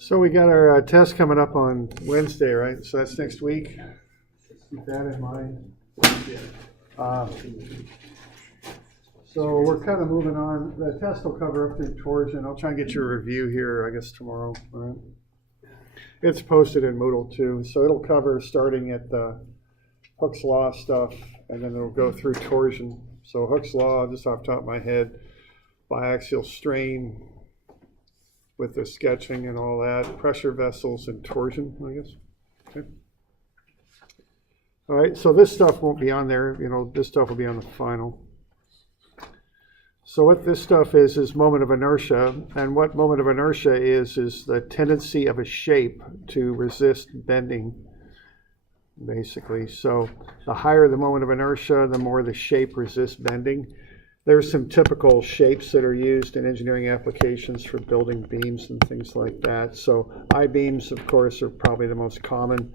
So we got our test coming up on Wednesday, right? So that's next week. Keep that in mind. So we're kind of moving on. The test will cover up through torsion. I'll try and get you a review here, I guess, tomorrow. All right. It's posted in Moodle too. So it'll cover starting at the Hooke's Law stuff, and then it'll go through torsion. So Hooke's Law, just off the top of my head, biaxial strain with the sketching and all that, pressure vessels and torsion, I guess. Okay. All right, so this stuff won't be on there. You know, this stuff will be on the final. So what this stuff is moment of inertia, and what moment of inertia is the tendency of a shape to resist bending, basically. So the higher the moment of inertia, the more the shape resists bending. There's some typical shapes that are used in engineering applications for building beams and things like that. So I-beams, of course, are probably the most common,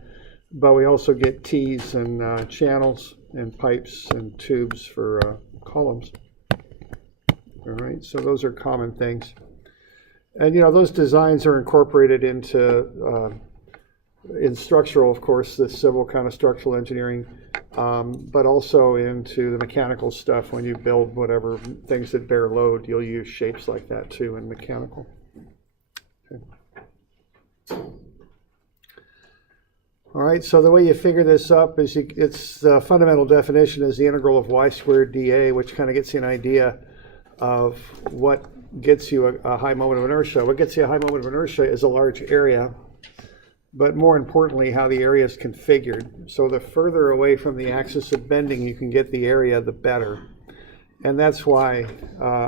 but we also get T's and channels and pipes and tubes for columns. All right, so those are common things. And, you know, those designs are incorporated into, in structural, of course, the civil kind of structural engineering, but also into the mechanical stuff. When you build whatever things that bear load, you'll use shapes like that too in mechanical. Okay. All right, so the way you figure this up is it's the fundamental definition is the integral of y squared dA, which kind of gets you an idea of what gets you a high moment of inertia. What gets you a high moment of inertia is a large area, but more importantly, how the area is configured. So the further away from the axis of bending you can get the area, the better. And that's why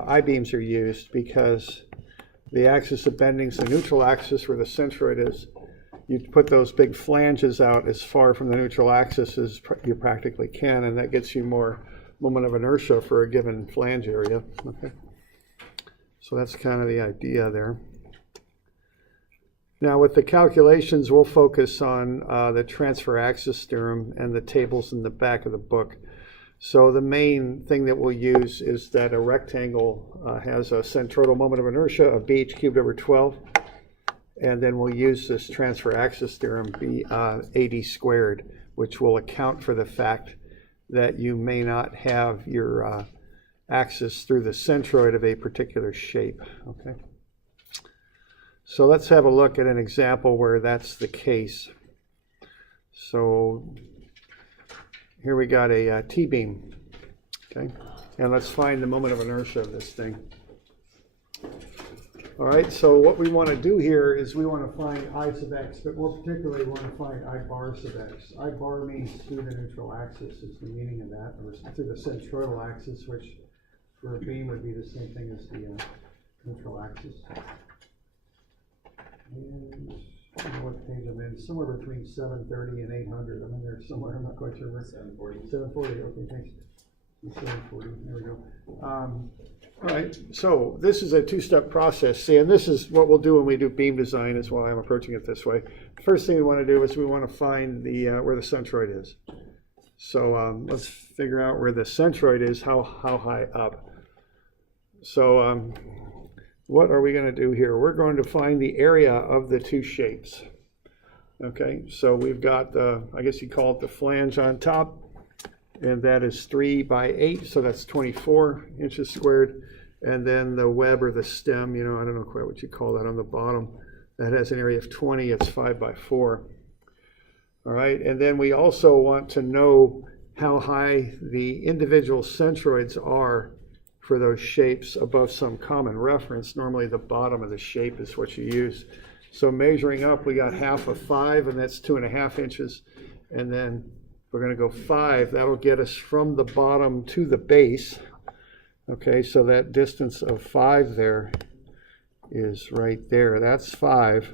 I-beams are used, because the axis of bending is the neutral axis where the centroid is. You put those big flanges out as far from the neutral axis as you practically can, and that gets you more moment of inertia for a given flange area. Okay. So that's kind of the idea there. Now with the calculations, we'll focus on the transfer axis theorem and the tables in the back of the book. So the main thing that we'll use is that a rectangle has a centroidal moment of inertia of bh cubed over 12. And then we'll use this transfer axis theorem, AD squared, which will account for the fact that you may not have your axis through the centroid of a particular shape. Okay. So let's have a look at an example where that's the case. So here we got a T-beam. Okay. And let's find the moment of inertia of this thing. All right, so what we want to do here is we want to find I sub x, but more particularly we want to find I bar sub x. I bar means through the neutral axis is the meaning of that, or through the centroidal axis, which for a beam would be the same thing as the neutral axis. And I don't know what page I'm in, somewhere between 730 and 800. I'm in there somewhere, I'm not quite sure where. 740. 740, okay, thanks. 740, there we go. All right, so this is a two-step process. See, and this is what we'll do when we do beam design, is why I'm approaching it this way. First thing we want to do is we want to find the where the centroid is. So let's figure out where the centroid is, how high up. So what are we going to do here? We're going to find the area of the two shapes. Okay, so we've got the, I guess you call it the flange on top, and that is 3 by 8, so that's 24 inches squared. And then the web or the stem, you know, I don't know quite what you call that on the bottom, that has an area of 20, it's 5 by 4. All right, and then we also want to know how high the individual centroids are for those shapes above some common reference. Normally the bottom of the shape is what you use. So measuring up, we got half of 5, and that's 2.5 inches. And then we're going to go 5. That'll get us from the bottom to the base. Okay, so that distance of 5 there is right there. That's 5.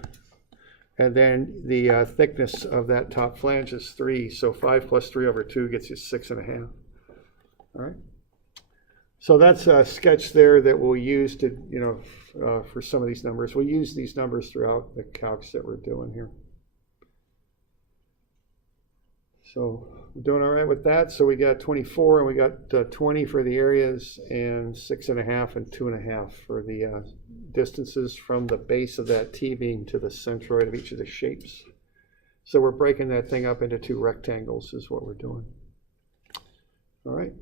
And then the thickness of that top flange is 3. So 5 plus 3 over 2 gets you 6.5. All right. So that's a sketch there that we'll use to, you know, for some of these numbers. We'll use these numbers throughout the calcs that we're doing here. So we're doing all right with that. So we got 24 and we got 20 for the areas and 6.5 and 2.5 for the distances from the base of that T-beam to the centroid of each of the shapes. So we're breaking that thing up into 2 rectangles is what we're doing. All right.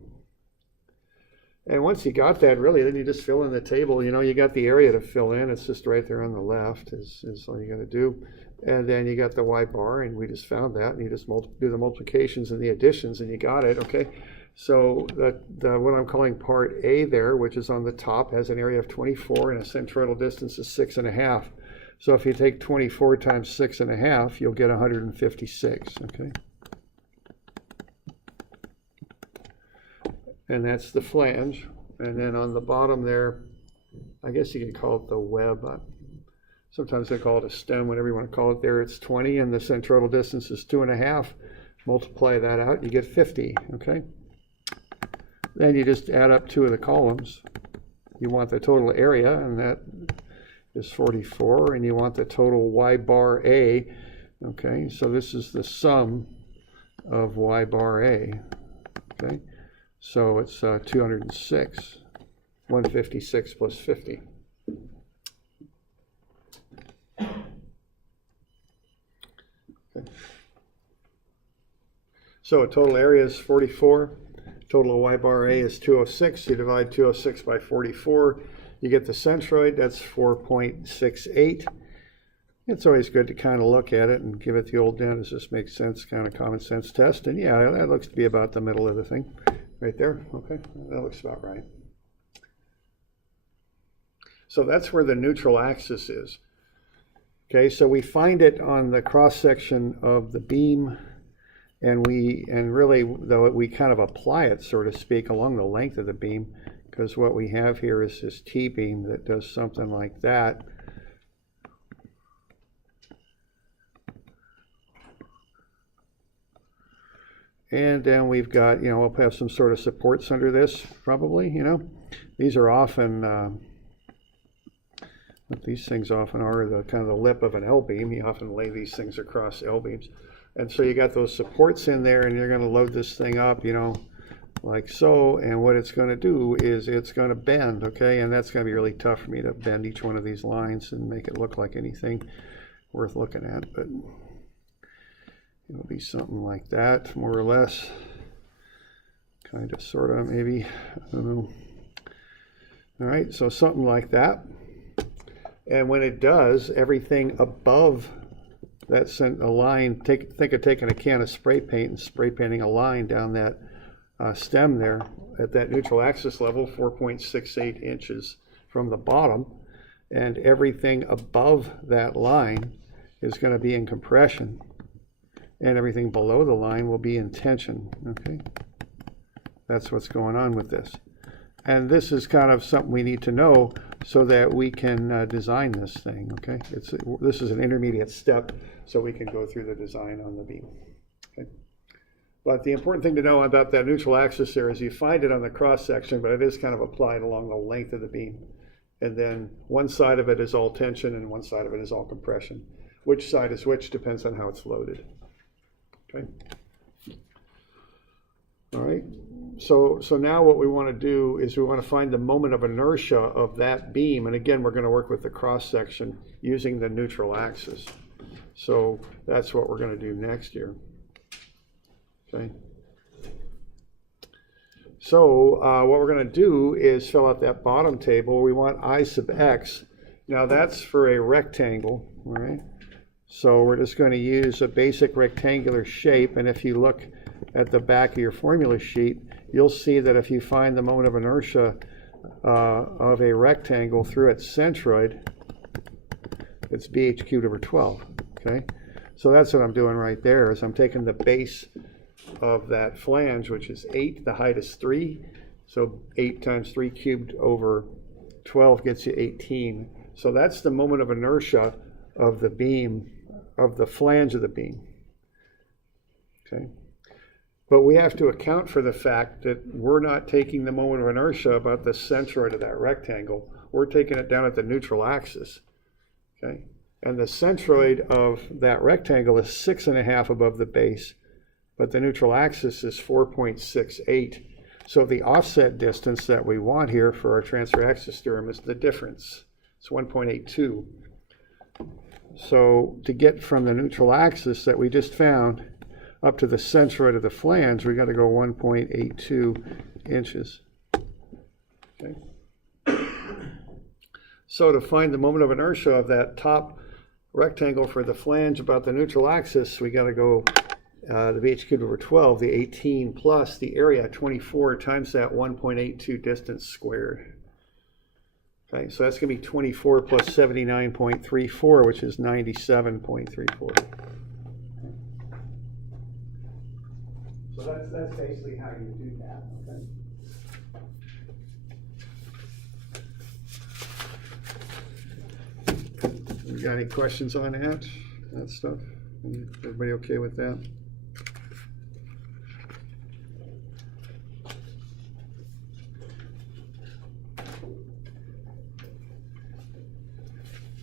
And once you got that, really, then you just fill in the table. You know, you got the area to fill in. It's just right there on the left is all you got to do. And then you got the Y bar, and we just found that. And you just do the multiplications and the additions, and you got it, okay? So what I'm calling part A there, which is on the top, has an area of 24, and a centroidal distance is 6.5. So if you take 24 times 6.5, you'll get 156, okay? And that's the flange. And then on the bottom there, I guess you can call it the web. Sometimes they call it a stem, whatever you want to call it there. It's 20, and the centroidal distance is 2.5. Multiply that out, you get 50, okay? Then you just add up 2 of the columns. You want the total area, and that is 44, and you want the total Y bar A, okay? So this is the sum of Y bar A, okay? So it's 206, 156 plus 50. Okay. So total area is 44. Total of Y bar A is 206. You divide 206 by 44. You get the centroid. That's 4.68. It's always good to kind of look at it and give it the old does this make sense kind of common sense test. And yeah, that looks to be about the middle of the thing. Right there, okay, that looks about right. So that's where the neutral axis is. Okay, so we find it on the cross section of the beam, and really, though, we kind of apply it, so to speak, along the length of the beam, because what we have here is this T-beam that does something like that. And then we've got, we'll have some sort of supports under this, probably, These are often, what these things often are, the kind of the lip of an L-beam. You often lay these things across L-beams. And so you got those supports in there, and you're going to load this thing up, like so. And what it's going to do is it's going to bend, okay? And that's going to be really tough for me to bend each one of these lines and make it look like anything worth looking at, but it'll be something like that, more or less. Kind of, sort of, maybe. I don't know. All right, so something like that. And when it does, everything above that a line, think of taking a can of spray paint and spray painting a line down that stem there at that neutral axis level, 4.68 inches from the bottom. And everything above that line is going to be in compression. And everything below the line will be in tension, okay? That's what's going on with this. And this is kind of something we need to know so that we can design this thing, okay? This is an intermediate step so we can go through the design on the beam, okay? But the important thing to know about that neutral axis there is you find it on the cross section, but it is kind of applied along the length of the beam. And then one side of it is all tension and one side of it is all compression. Which side is which depends on how it's loaded. Okay. All right. So now what we want to do is we want to find the moment of inertia of that beam. And again, we're going to work with the cross section using the neutral axis. So that's what we're going to do next here. Okay. So what we're going to do is fill out that bottom table. We want I sub x. Now that's for a rectangle, all right? So we're just going to use a basic rectangular shape, and if you look at the back of your formula sheet, you'll see that if you find the moment of inertia of a rectangle through its centroid, it's bh cubed over 12, okay? So that's what I'm doing right there, is I'm taking the base of that flange, which is 8, the height is 3, so 8 times 3 cubed over 12 gets you 18. So that's the moment of inertia of the beam, of the flange of the beam, okay? But we have to account for the fact that we're not taking the moment of inertia about the centroid of that rectangle. We're taking it down at the neutral axis, okay? And the centroid of that rectangle is 6.5 above the base, but the neutral axis is 4.68. So the offset distance that we want here for our transfer axis theorem is the difference. It's 1.82. So to get from the neutral axis that we just found up to the centroid of the flange, we got to go 1.82 inches. Okay. So to find the moment of inertia of that top rectangle for the flange about the neutral axis, we got to go the BH cubed over 12, the 18 plus the area 24 times that 1.82 distance squared. Okay, so that's going to be 24 plus 79.34, which is 97.34. So that's basically how you do that. Okay. You got any questions on that stuff? Everybody okay with that?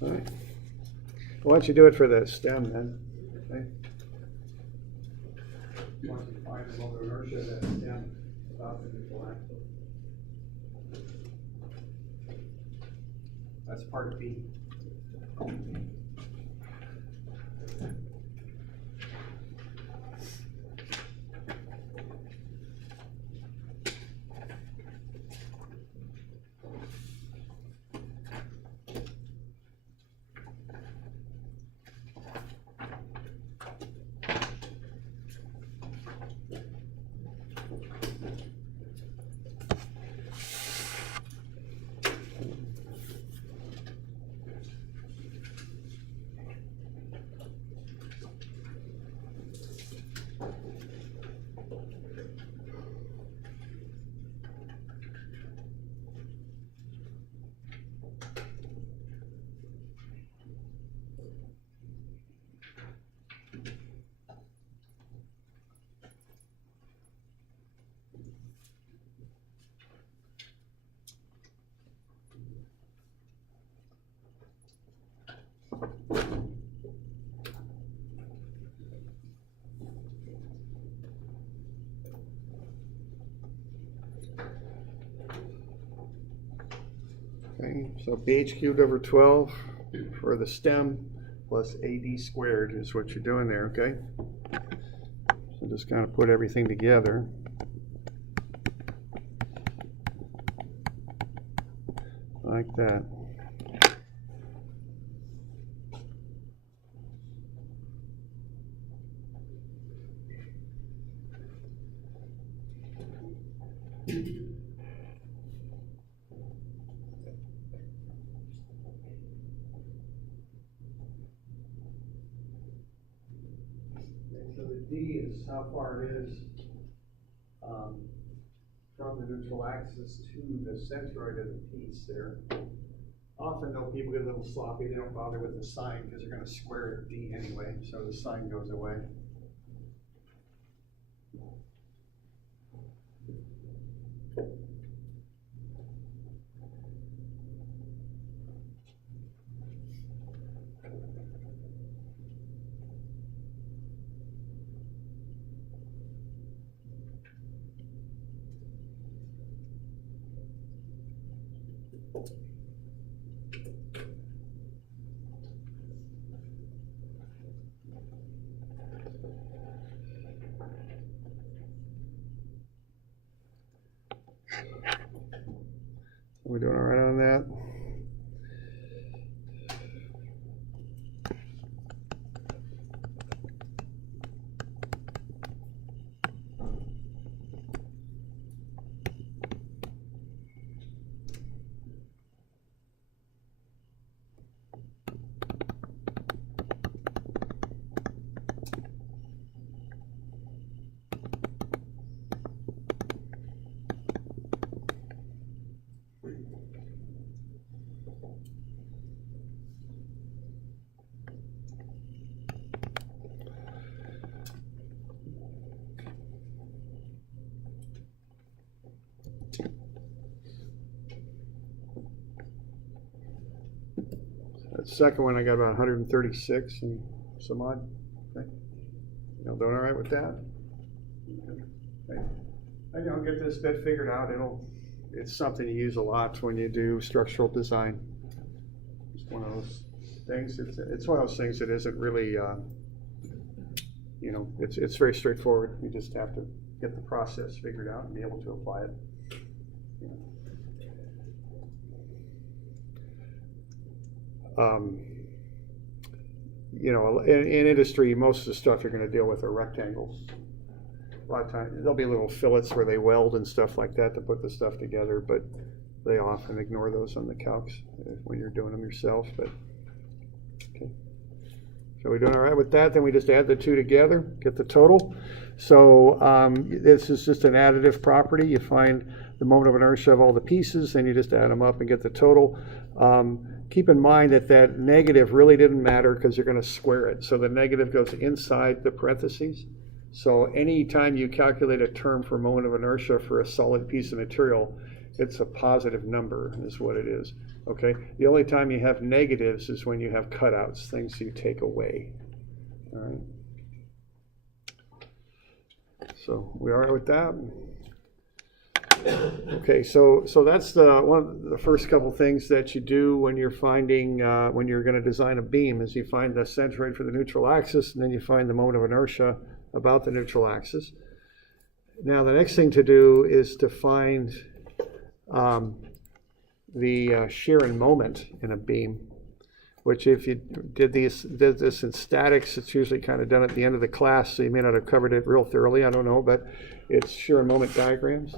All right. Why don't you do it for the stem then? Okay. Once you find the moment of inertia, that stem about the neutral axis. That's part B. Okay, so BH cubed over 12 for the stem plus AD squared is what you're doing there, okay? So just kind of put everything together. Like that. So the D is how far it is from the neutral axis to the centroid of the piece there. Often though, people get a little sloppy, they don't bother with the sign because they're going to square it D anyway, so the sign goes away. Are we doing all right on that? That second one I got about 136 and some odd. Okay. Y'all doing all right with that? Okay. And I'll get this bit figured out. It's something you use a lot when you do structural design. It's one of those things. It's one of those things that isn't really, it's very straightforward. You just have to get the process figured out and be able to apply it. In industry, most of the stuff you're going to deal with are rectangles. A lot of times there'll be little fillets where they weld and stuff like that to put the stuff together, but they often ignore those on the calcs when you're doing them yourself. But okay, so we're doing all right with that. Then we just add the two together, get the total. So this is just an additive property. You find the moment of inertia of all the pieces, then you just add them up and get the total. Keep in mind that negative really didn't matter because you're going to square it. So the negative goes inside the parentheses. So anytime you calculate a term for moment of inertia for a solid piece of material, it's a positive number is what it is. Okay. The only time you have negatives is when you have cutouts, things you take away. All right. So we all right with that? Okay, so that's one of the first couple things that you do when you're finding when you're going to design a beam is you find the centroid for the neutral axis, and then you find the moment of inertia about the neutral axis. Now the next thing to do is to find the shearing moment in a beam, which if you did this in statics, it's usually kind of done at the end of the class, so you may not have covered it real thoroughly, I don't know, but it's shearing moment diagrams.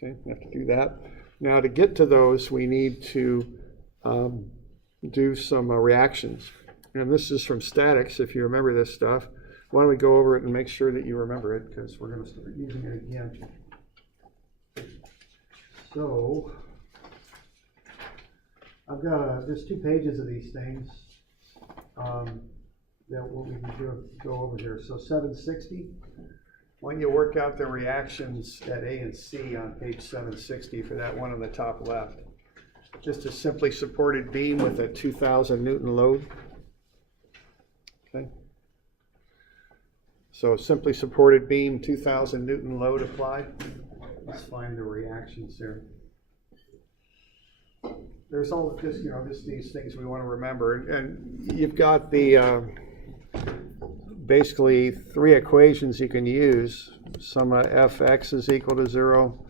Okay, we have to do that. Now to get to those, we need to do some reactions. And this is from statics, if you remember this stuff. Why don't we go over it and make sure that you remember it, because we're going to start using it again. So I've got there's 2 pages of these things that we can go over here. So 760. When you work out the reactions at A and C on page 760 for that one on the top left, just a simply supported beam with a 2,000 Newton load. Okay. So simply supported beam, 2,000 Newton load applied. Let's find the reactions there. There's all just just these things we want to remember, and you've got the basically 3 equations you can use. Summa fx is equal to 0,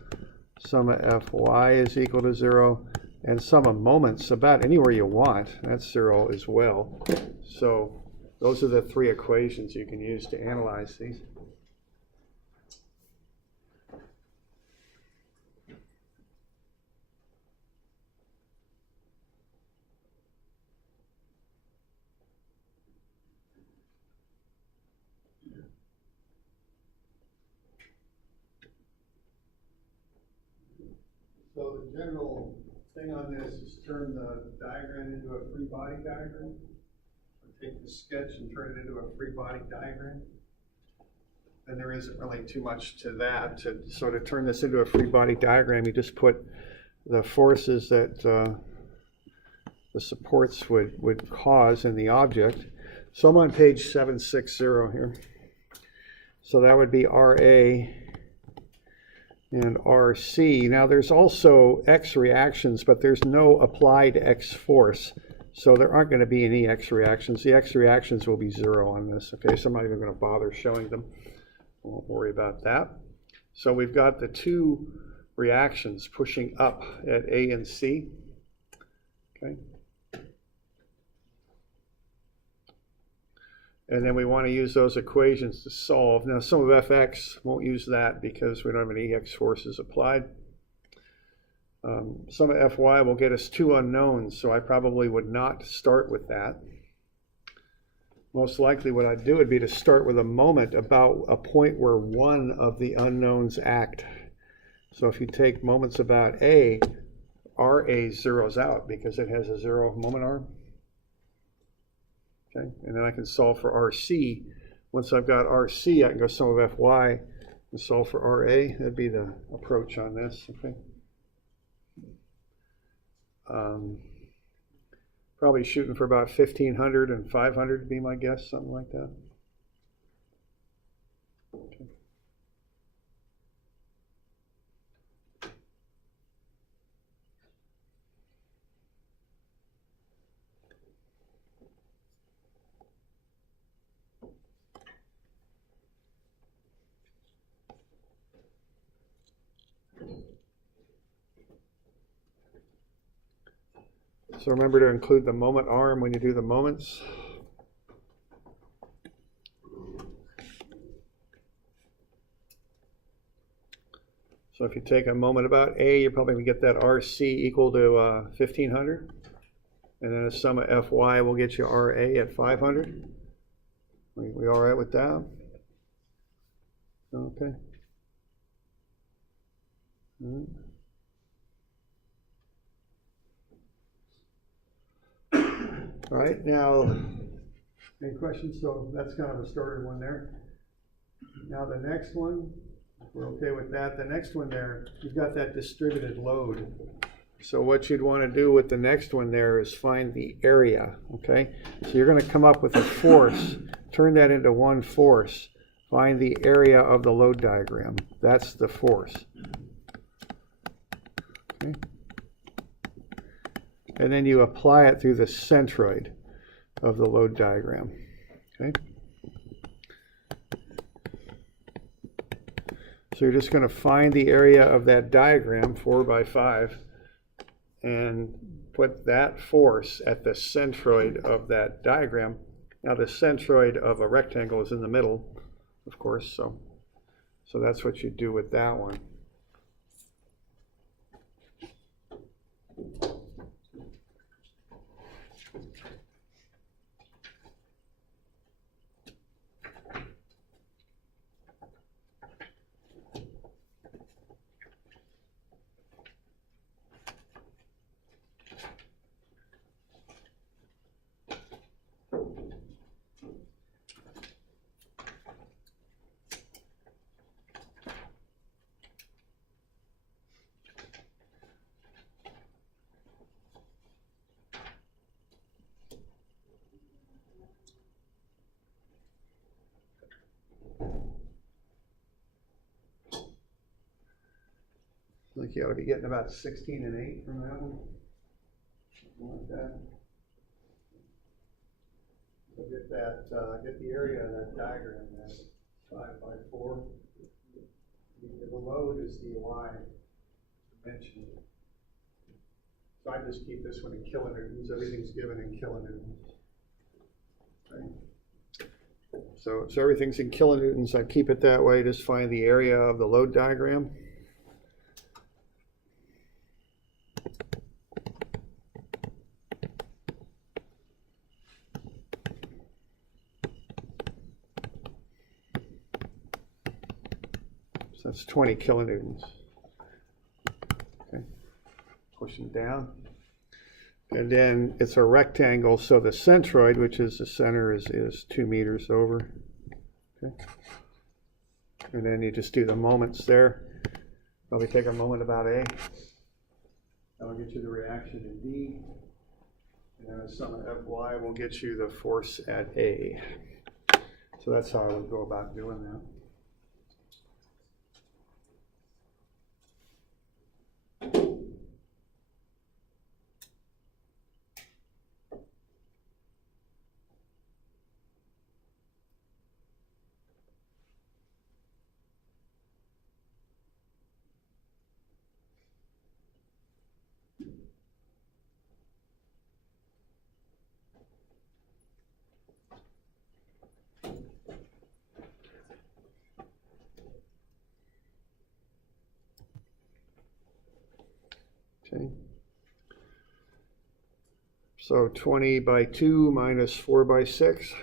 summa fy is equal to 0, and summa moments about anywhere you want. That's 0 as well. So those are the 3 equations you can use to analyze these. So the general thing on this is turn the diagram into a free body diagram. Or take the sketch and turn it into a free body diagram. And there isn't really too much to that. So to turn this into a free body diagram, you just put the forces that the supports would cause in the object. So I'm on page 760 here. So that would be RA and RC. Now there's also X reactions, but there's no applied X force. So there aren't going to be any X reactions. The X reactions will be 0 on this. Okay, so I'm not even going to bother showing them. Won't worry about that. So we've got the 2 reactions pushing up at A and C. Okay. And then we want to use those equations to solve. Now, some of fx won't use that because we don't have any X forces applied. Some of fy will get us 2 unknowns, so I probably would not start with that. Most likely what I'd do would be to start with a moment about a point where one of the unknowns act. So if you take moments about A, RA zeroes out because it has a 0 moment arm. Okay, and then I can solve for RC. Once I've got RC, I can go sum of Fy and solve for RA. That'd be the approach on this. Okay. Probably shooting for about 1,500 and 500 would be my guess, something like that. Okay. So remember to include the moment arm when you do the moments. So if you take a moment about A, you're probably going to get that RC equal to 1500. And then a sum of Fy will get you RA at 500. We all right with that? Okay. All right, now, any questions? So that's kind of a starter one there. Now the next one, if we're okay with that, the next one there, you've got that distributed load. So what you'd want to do with the next one there is find the area, okay? So you're going to come up with a force, turn that into one force, find the area of the load diagram. That's the force. Okay. And then you apply it through the centroid of the load diagram. Okay. So you're just going to find the area of that diagram, 4 by 5, and put that force at the centroid of that diagram. Now the centroid of a rectangle is in the middle, of course, so that's what you do with that one. I think you ought to be getting about 16 and 8 from that one. Something like that. So get the area of that diagram, that's 5 by 4. The load is the Y dimension. So I just keep this one in kilonewtons. Everything's given in kilonewtons. Right? So everything's in kilonewtons. I keep it that way. Just find the area of the load diagram. So that's 20 kilonewtons. Okay. Pushing down. And then it's a rectangle, so the centroid, which is the center, is 2 meters over. Okay. And then you just do the moments there. Probably take a moment about A. That'll get you the reaction in D. And then a sum of Fy will get you the force at A. So that's how I would go about doing that. Okay. So 20 by 2 minus 4 by 6.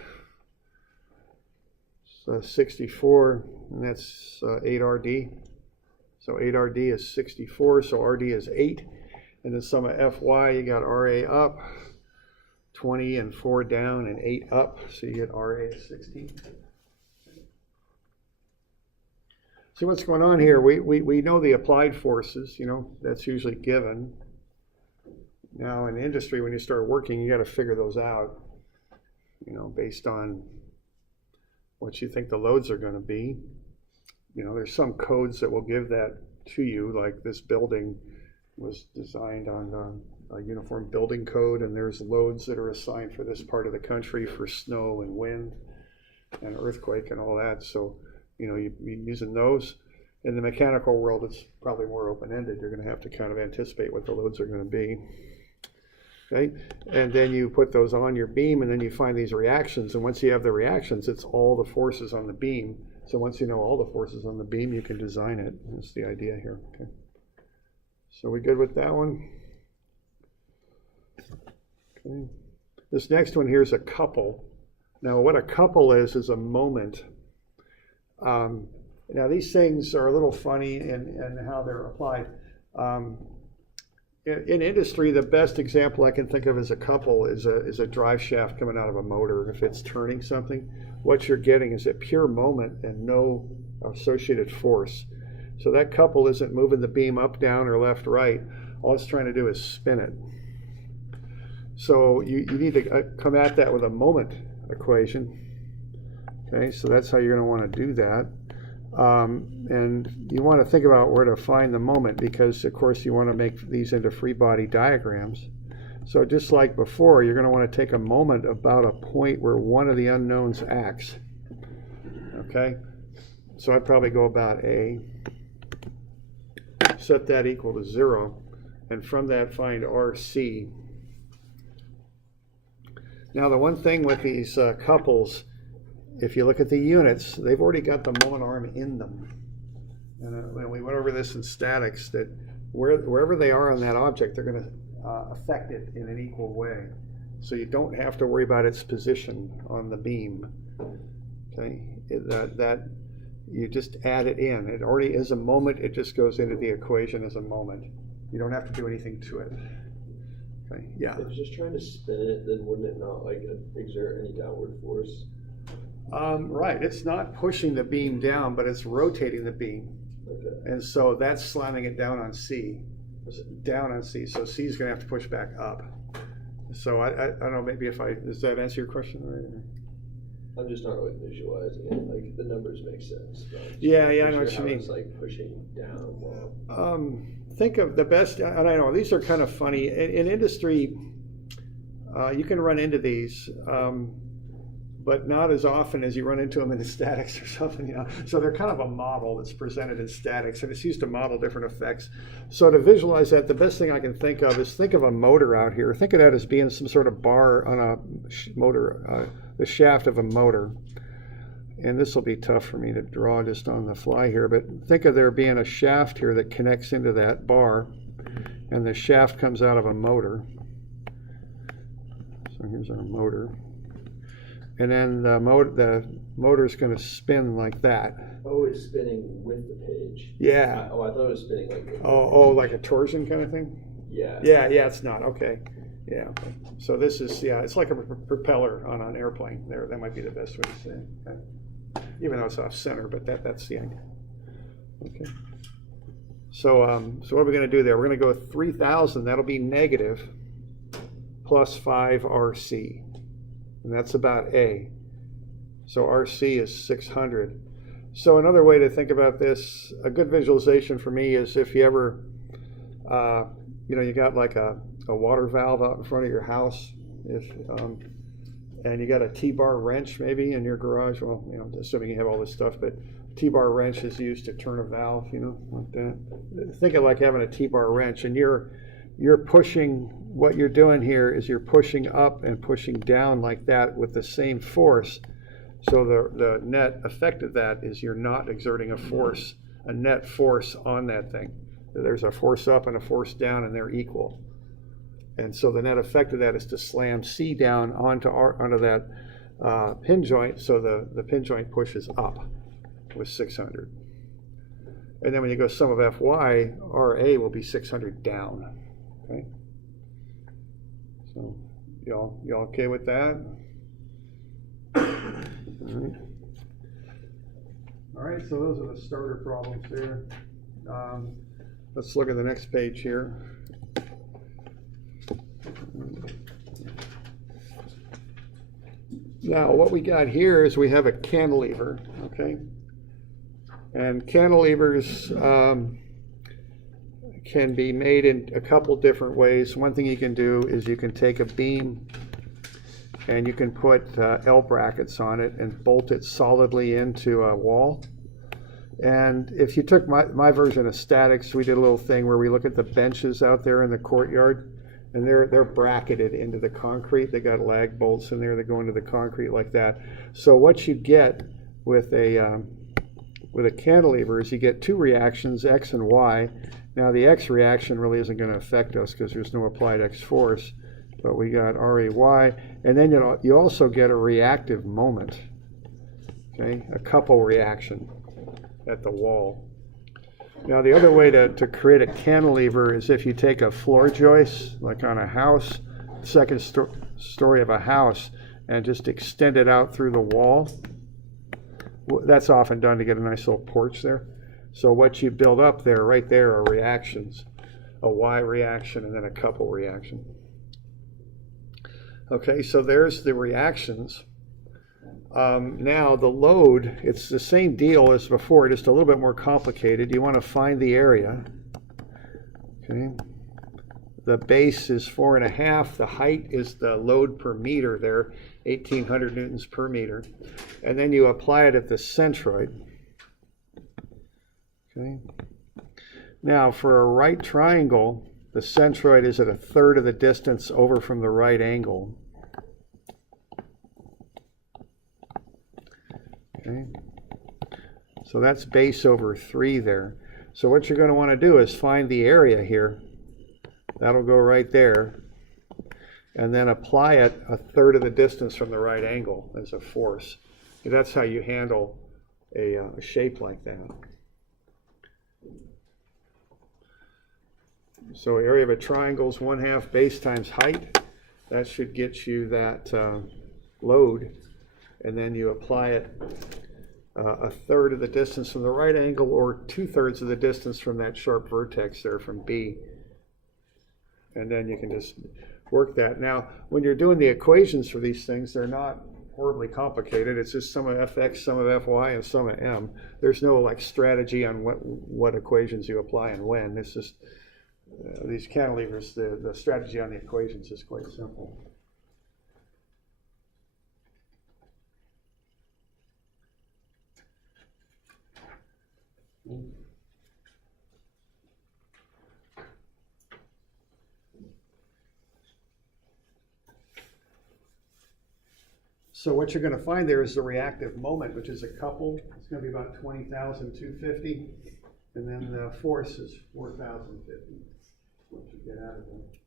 So 64, and that's 8RD. So 8RD is 64, so RD is 8. And the sum of Fy, you got RA up, 20 and 4 down and 8 up, so you get RA is 16. See what's going on here? We know the applied forces, that's usually given. Now in industry, when you start working, you got to figure those out, based on what you think the loads are going to be. There's some codes that will give that to you, like this building was designed on a uniform building code, and there's loads that are assigned for this part of the country for snow and wind and earthquake and all that. So you're using those. In the mechanical world, it's probably more open-ended. You're going to have to kind of anticipate what the loads are going to be. okay? And then you put those on your beam, and then you find these reactions, and once you have the reactions, it's all the forces on the beam. So once you know all the forces on the beam, you can design it. That's the idea here, okay? So we good with that one? Okay. This next one here is a couple. Now what a couple is a moment. Now these things are a little funny in how they're applied. In industry, the best example I can think of as a couple is a drive shaft coming out of a motor. If it's turning something, what you're getting is a pure moment and no associated force. So that couple isn't moving the beam up, down, or left, right. All it's trying to do is spin it. So you need to come at that with a moment equation. Okay, so that's how you're going to want to do that. And you want to think about where to find the moment, because of course you want to make these into free body diagrams. So just like before, you're going to want to take a moment about a point where one of the unknowns acts. Okay, so I'd probably go about A, set that equal to 0, and from that find RC. Now the one thing with these couples, if you look at the units, they've already got the moment arm in them. And we went over this in statics, that wherever they are on that object, they're going to affect it in an equal way. So you don't have to worry about its position on the beam. Okay, that you just add it in. It already is a moment. It just goes into the equation as a moment. You don't have to do anything to it. Okay, yeah. If it's just trying to spin it, then wouldn't it not like exert any downward force? Right, it's not pushing the beam down, but it's rotating the beam. Okay. And so that's slamming it down on C. Down on C. So C is going to have to push back up. So I don't know, maybe does that answer your question? Right? I'm just not really visualizing it. Like the numbers make sense. Yeah, I know what you mean. It's like pushing down while. Think of the best, and I know these are kind of funny. In industry, you can run into these, but not as often as you run into them in the statics or something, you know. So they're kind of a model that's presented in statics, and it's used to model different effects. So to visualize that, the best thing I can think of is think of a motor out here. Think of that as being some sort of bar on a motor, the shaft of a motor. And this will be tough for me to draw just on the fly here, but think of there being a shaft here that connects into that bar, and the shaft comes out of a motor. So here's our motor. And then the motor is going to spin like that. Oh, it's spinning with the page. Yeah. I thought it was spinning like. Like a torsion kind of thing? Yeah. Yeah, it's not. Okay. Yeah. Okay. So this is, it's like a propeller on an airplane. There, that might be the best way to say it. Okay. Even though it's off center, but that's the idea. Okay. So what are we going to do there? We're going to go with 3,000. That'll be negative plus 5 RC. And that's about A. So RC is 600. So another way to think about this, a good visualization for me is if you ever, you got like a water valve out in front of your house, and you got a T-bar wrench maybe in your garage. Well, assuming you have all this stuff, but T-bar wrench is used to turn a valve, like that. Think of like having a T-bar wrench, and you're pushing. What you're doing here is you're pushing up and pushing down like that with the same force. So the net effect of that is you're not exerting a net force on that thing. There's a force up and a force down, and they're equal. And so the net effect of that is to slam C down onto that pin joint, so the pin joint pushes up with 600. And then when you go sum of Fy, RA will be 600 down. Okay. So y'all okay with that? All right, so those are the starter problems there. Let's look at the next page here. Now what we got here is we have a cantilever, okay? And cantilevers can be made in a couple different ways. One thing you can do is you can take a beam and you can put L brackets on it and bolt it solidly into a wall. And if you took my version of statics, we did a little thing where we look at the benches out there in the courtyard, and they're bracketed into the concrete. They got lag bolts in there that go into the concrete like that. So what you get with a cantilever is you get two reactions, X and Y. Now the X reaction really isn't going to affect us because there's no applied X force, but we got RAY, and then you also get a reactive moment, okay, a couple reaction at the wall. Now the other way to create a cantilever is if you take a floor joist, like on a house, second story of a house, and just extend it out through the wall. That's often done to get a nice little porch there. So what you build up there, right there, are reactions, a Y reaction and then a couple reaction. Okay, so there's the reactions. Now the load, it's the same deal as before, just a little bit more complicated. You want to find the area. Okay, the base is 4.5. The height is the load per meter there, 1,800 newtons per meter, and then you apply it at the centroid. Okay. Now for a right triangle, the centroid is at 1/3 of the distance over from the right angle. Okay. So that's base over 3 there. So what you're going to want to do is find the area here. That'll go right there. And then apply it 1/3 of the distance from the right angle as a force. And that's how you handle a shape like that. So area of a triangle is 1/2 base times height. That should get you that load. And then you apply it 1/3 of the distance from the right angle, or 2/3 of the distance from that sharp vertex there from B. And then you can just work that. Now, when you're doing the equations for these things, they're not horribly complicated. It's just sum of fx, sum of fy, and sum of m. There's no like strategy on what equations you apply and when. It's just these cantilevers, the strategy on the equations is quite simple. So what you're going to find there is the reactive moment, which is a couple. It's going to be about 20,250, and then the force is 4,050. What you get out of it.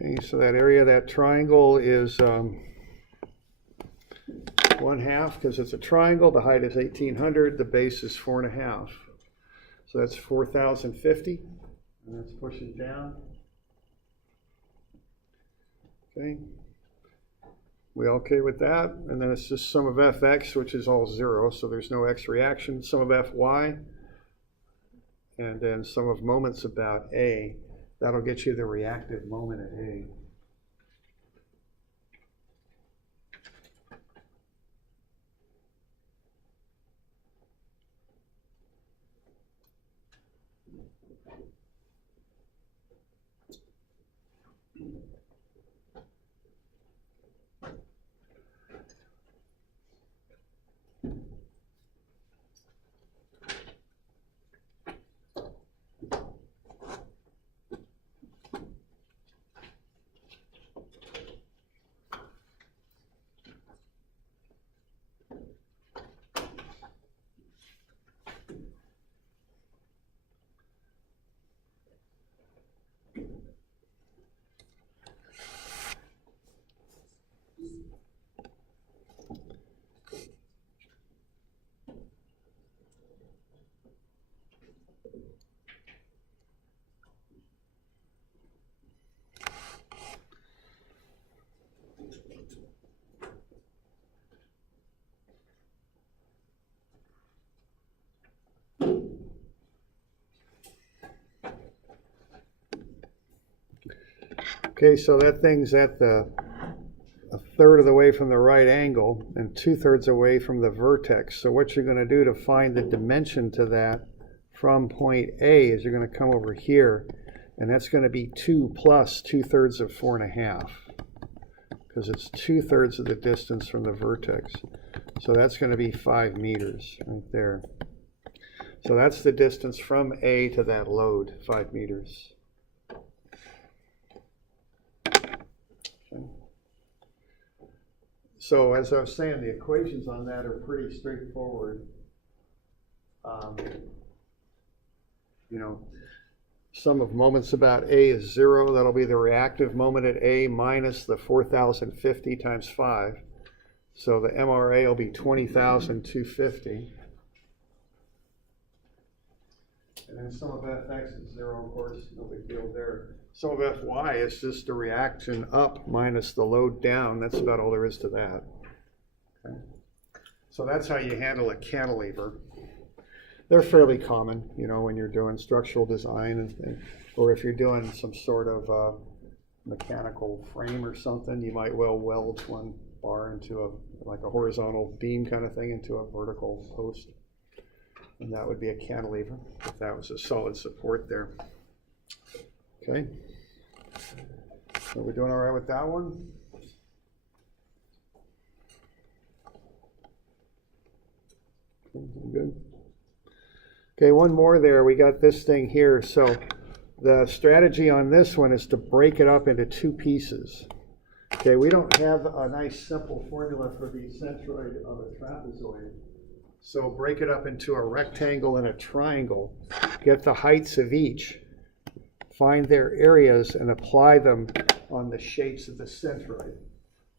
Okay, so that area of that triangle is 1/2 because it's a triangle. The height is 1,800. The base is 4.5. So that's 4,050. And that's pushing down. Okay. We okay with that? And then it's just sum of fx, which is all 0. So there's no x reaction. Sum of fy. And then sum of moments about A. That'll get you the reactive moment at A. Okay, so that thing's at a third of the way from the right angle and 2/3 away from the vertex. So what you're going to do to find the dimension to that from point A is you're going to come over here, and that's going to be 2 plus 2/3 of 4.5, because it's 2/3 of the distance from the vertex. So that's going to be 5 meters right there. So that's the distance from A to that load, 5 meters. Okay. So as I was saying, the equations on that are pretty straightforward. You know, sum of moments about A is 0. That'll be the reactive moment at A minus the 4,050 times 5. So the MRA will be 20,250. And then sum of Fx is 0, of course, no big deal there. Sum of Fy is just the reaction up minus the load down. That's about all there is to that. Okay. So that's how you handle a cantilever. They're fairly common, you know, when you're doing structural design, or if you're doing some sort of mechanical frame or something, you might well weld one bar into like a horizontal beam kind of thing into a vertical post. And that would be a cantilever, if that was a solid support there. Okay. So we're doing all right with that one? Good. Okay, one more there. We got this thing here. So the strategy on this one is to break it up into 2 pieces. Okay, we don't have a nice simple formula for the centroid of a trapezoid. So break it up into a rectangle and a triangle. Get the heights of each. Find their areas and apply them on the shapes of the centroid.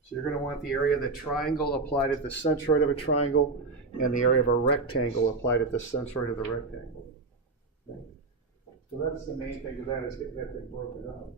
So you're going to want the area of the triangle applied at the centroid of a triangle, and the area of a rectangle applied at the centroid of the rectangle. Okay. So that's the main thing of that, is get that thing broken up.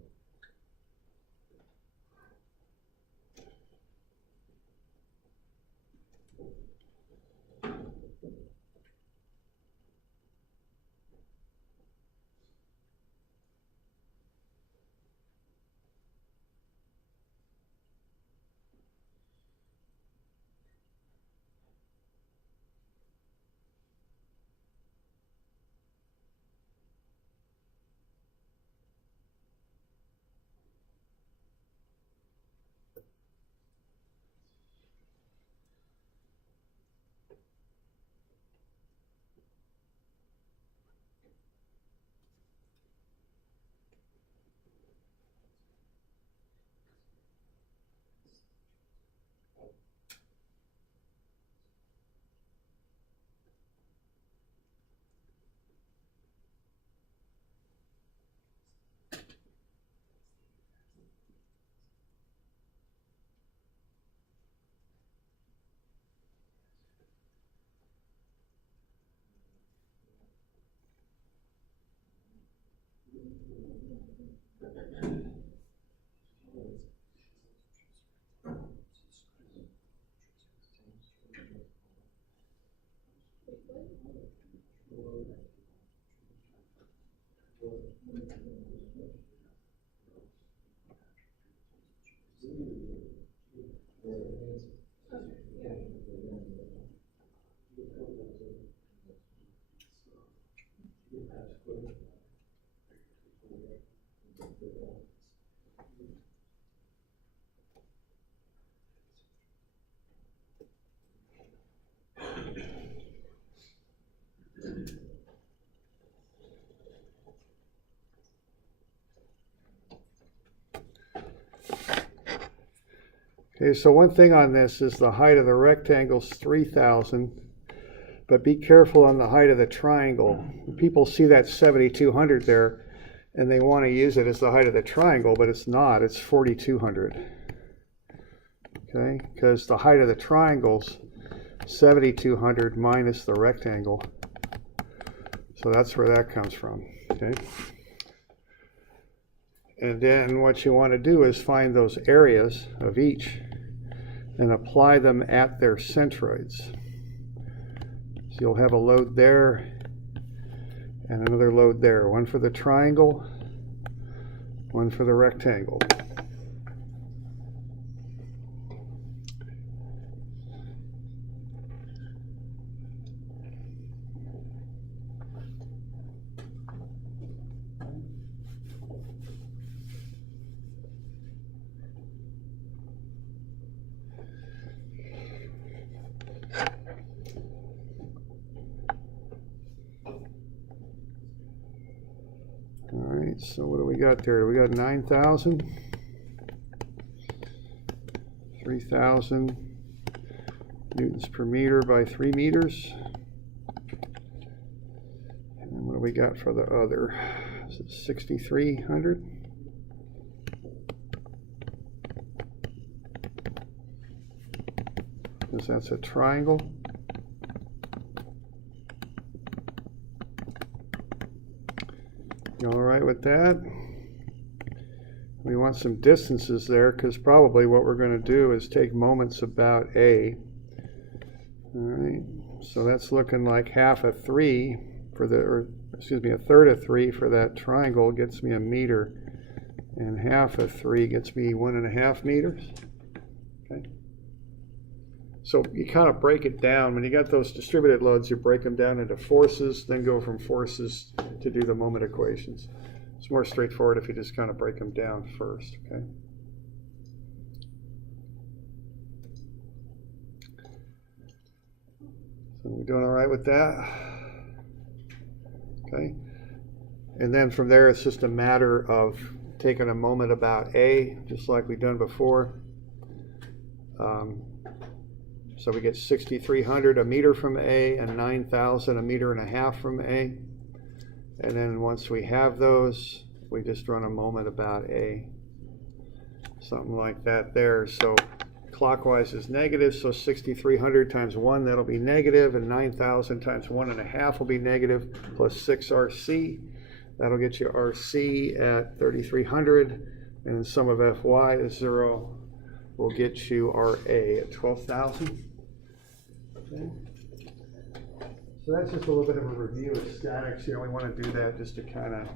Okay, so one thing on this is the height of the rectangle is 3,000, but be careful on the height of the triangle. People see that 7,200 there, and they want to use it as the height of the triangle, but it's not. It's 4,200. Okay, because the height of the triangle's 7,200 minus the rectangle. So that's where that comes from. Okay. And then what you want to do is find those areas of each and apply them at their centroids. So you'll have a load there and another load there. One for the triangle one for the rectangle. So what do we got there? We got 9,000, 3,000 newtons per meter by 3 meters. And then what do we got for the other? Is it 6,300? Because that's a triangle. You all right with that? We want some distances there because probably what we're going to do is take moments about A. All right, so that's looking like half of 3 for the, or excuse me, a third of 3 for that triangle gets me a meter, and half of 3 gets me 1.5 meters. Okay. So you kind of break it down. When you got those distributed loads, you break them down into forces, then go from forces to do the moment equations. It's more straightforward if you just kind of break them down first, okay? So we're doing all right with that? Okay. And then from there, it's just a matter of taking a moment about A, just like we've done before. So we get 6,300 a meter from A and 9,000 a meter and a half from A. And then once we have those, we just run a moment about A. Something like that there. So clockwise is negative, so 6,300 times 1, that'll be negative, and 9,000 times 1.5 will be negative, plus 6 RC. That'll get you RC at 3,300, and then sum of Fy is 0. Will get you RA at 12,000. Okay. So that's just a little bit of a review of statics. You know, we want to do that just to kind of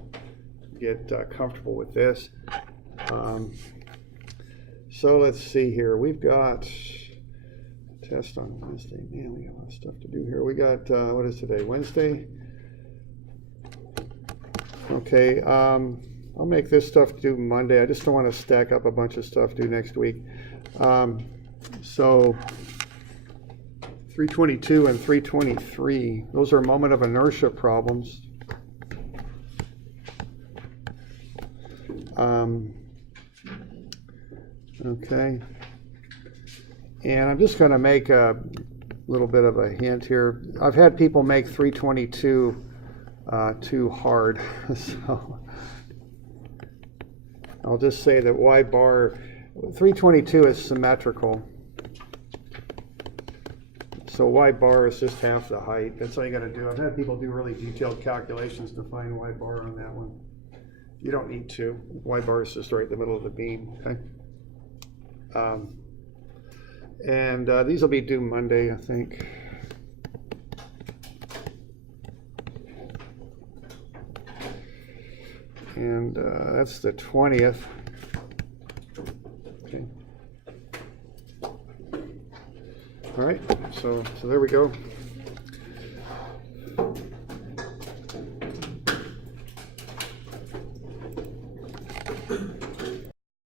get comfortable with this. So let's see here. We've got a test on Wednesday. Man, we got a lot of stuff to do here. We got, what is today? Wednesday? Okay, I'll make this stuff due Monday. I just don't want to stack up a bunch of stuff due next week. So 322 and 323, those are moment of inertia problems. Okay, and I'm just going to make a little bit of a hint here. I've had people make 322 too hard, so I'll just say that Y bar 322 is symmetrical. So Y bar is just half the height. That's all you got to do. I've had people do really detailed calculations to find Y bar on that one. You don't need to. Y bar is just right in the middle of the beam. Okay. And these will be due Monday, I think. And that's the 20th. Okay. All right, so there we go.